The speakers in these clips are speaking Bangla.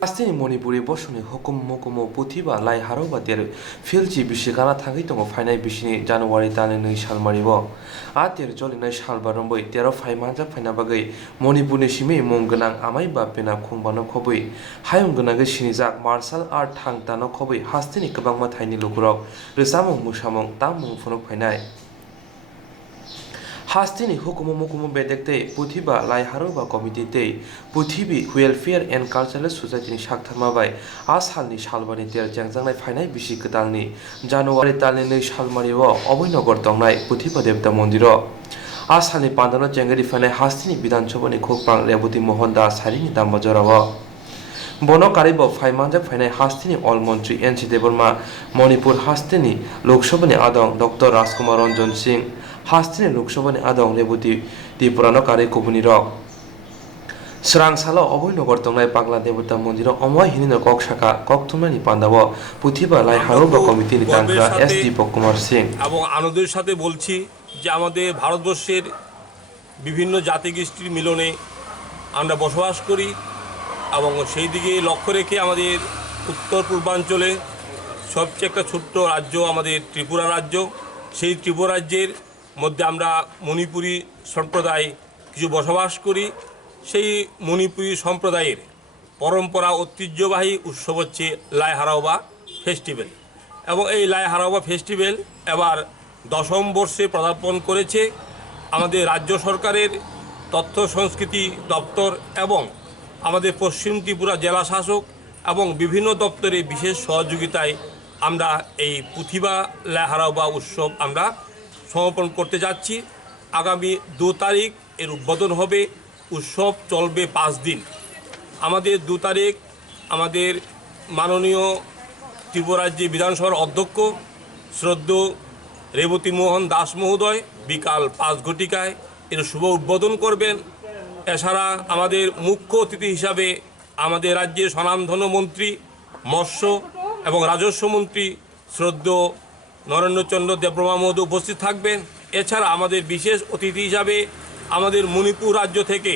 Astini Monipuri Boshuni Hokum Mokumo Putiba Lai Harobatir Filchi Bishigana Tagito Finai Bishini January Tani Shalmaribo Atir Jolina Shalbarombo Tero Faimanja Fanabagay Monipuni Shimi Munganang Amaiba Pena Kumbano Kobui Hayunganagi Shinizak Martial Art Hang Tano Kobui Hastini Kabama Tiny Lukurok Resamo Mushamong Tamu Fonok Painai Hastini Hukumu Mukumu Bedekte, Puthiba, Lai Haroba Committee, Puthibi, Welfare and Cultural Society Shaktamabai, Ashalni Shalbani Ter Jangzang Finai Bishikatani, January Talini Shalmariwa, Obinogor Tongai, Puthiba Devta Mondiro. Ashani Pandana Jangari Fanai Hastini Bidan Chobani Kokpang, Rebuti Mohonda, Sarini Dambajorawa. Bono Karibo, Faimanja Fanai Hastini, All Montri, NC Deborma, Manipur Hastini, Lokshobani Adong, Dr. Raskumar Ranjan Singh. Hastini Lokshobani Adong Rebuti Dipurano Kare Kubuniro Srang Salo Obinogor Tongai Pagla Devata Mondiro Omoi Hinino Kok Shaka Kok Tumani Pandawa Puthiba Lai Haroba Committee Nitankra SD Kumar Singh এবং আনন্দের সাথে বলছি যে আমাদের ভারতবর্ষের বিভিন্ন জাতিগোষ্ঠীর মিলনে আমরা বসবাস করি এবং সেই দিকে লক্ষ্য রেখে আমাদের উত্তর পূর্বাঞ্চলে সবচেয়ে একটা ছোট্ট রাজ্য আমাদের ত্রিপুরা রাজ্য সেই ত্রিপুরা রাজ্যের মধ্যে আমরা মণিপুরী সম্প্রদায় কিছু বসবাস করি সেই মণিপুরী সম্প্রদায়ের পরম্পরা ঐতিহ্যবাহী উৎসব হচ্ছে লাই হারাওবা ফেস্টিভ্যাল এবং এই লাই হারাওবা ফেস্টিভ্যাল এবার 10ম বর্ষে পদার্পণ করেছে আমাদের রাজ্য সরকারের তথ্য সংস্কৃতি দপ্তর এবং আমাদের পশ্চিম ত্রিপুরা জেলা শাসক এবং বিভিন্ন দপ্তরের বিশেষ সহযোগিতায় আমরা এই পুথিবা লাই হারাওবা উৎসব আমরা সমাপন করতে যাচ্ছি আগামী 2 তারিখ এর উদ্বোধন হবে উৎসব চলবে 5 দিন আমাদের 2 তারিখ আমাদের মাননীয় ত্রিপুরা রাজ্য বিধানসভার অধ্যক্ষ শ্রদ্ধেয় রেবতী মোহন দাস মহোদয় বিকাল 5 ঘটিকায় এর শুভ উদ্বোধন করবেন এছাড়া আমাদের মুখ্য অতিথি হিসাবে আমাদের রাজ্যের স্বনামধন্য মন্ত্রী মৎস্য এবং রাজস্ব মন্ত্রী শ্রদ্ধেয় নরেন্দ্রচন্দ্র দেববর্মা মহোদয় উপস্থিত থাকবেন এছাড়া আমাদের বিশেষ অতিথি হিসাবে আমাদের মণিপুর রাজ্য থেকে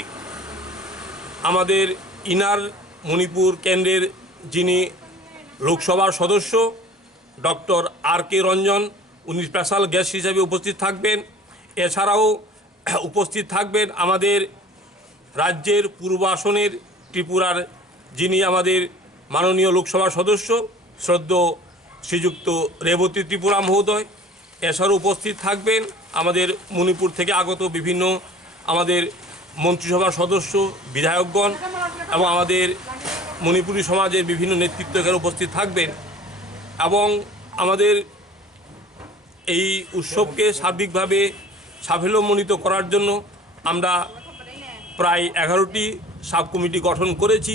আমাদের ইনার মণিপুর কেন্দ্রের যিনি লোকসভার সদস্য ডক্টর RK রঞ্জন উনি স্পেশাল গেস্ট হিসাবে উপস্থিত থাকবেন এছাড়াও উপস্থিত থাকবেন আমাদের রাজ্যের পূর্ব আসনের ত্রিপুরার যিনি আমাদের মাননীয় লোকসভার সদস্য শ্রদ্ধেয় শ্রীযুক্ত রেবতী ত্রিপুরা মহোদয় এছাড়াও উপস্থিত থাকবেন আমাদের মণিপুর থেকে আগত বিভিন্ন আমাদের মন্ত্রিসভার সদস্য বিধায়কগণ এবং আমাদের মণিপুরী সমাজের বিভিন্ন নেতৃত্ব এখানে উপস্থিত থাকবেন এবং আমাদের এই উৎসবকে সার্বিকভাবে সাফল্যমণ্ডিত করার জন্য আমরা প্রায় 11টি সাব কমিটি গঠন করেছি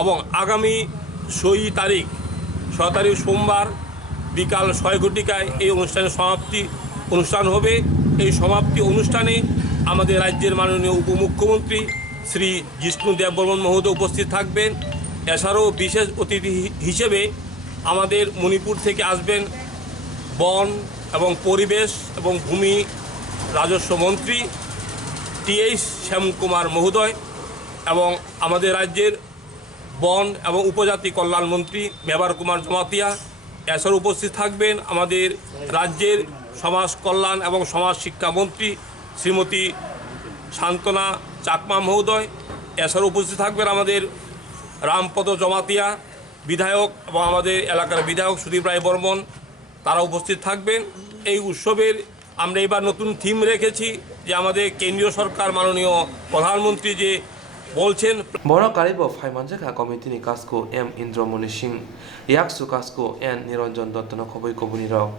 এবং আগামী 6 তারিখ সোমবার বিকাল 6 ঘটিকায় এই অনুষ্ঠানের সমাপ্তি অনুষ্ঠান হবে এই সমাপ্তি অনুষ্ঠানে আমাদের রাজ্যের মাননীয় উপমুখ্যমন্ত্রী শ্রী জিষ্ণু দেববর্মন মহোদয় উপস্থিত থাকবেন এছাড়াও বিশেষ অতিথি হিসেবে আমাদের মণিপুর থেকে আসবেন বন এবং পরিবেশ এবং ভূমি রাজস্ব মন্ত্রী TH শ্যামকুমার মহোদয় এবং আমাদের রাজ্যের বন এবং উপজাতি কল্যাণ মন্ত্রী মেবার কুমার জমাতিয়া এছাড়াও উপস্থিত থাকবেন আমাদের রাজ্যের সমাজ কল্যাণ এবং সমাজ শিক্ষা মন্ত্রী শ্রীমতী শান্তনা চাকমা মহোদয় এছাড়াও উপস্থিত থাকবেন আমাদের রামপদ জমাতিয়া বিধায়ক এবং আমাদের এলাকার বিধায়ক সুদীপ রায় বর্মন তারা উপস্থিত থাকবেন এই উৎসবের আমরা এবার নতুন থিম রেখেছি যে আমাদের কেন্দ্রীয় সরকার মাননীয় প্রধানমন্ত্রী যে বলছেন Bono Karibo Faimanja Committee Kasko M Indramani Singh Yaksu Kasko N Niranjan Dattana Khobui Kobuniro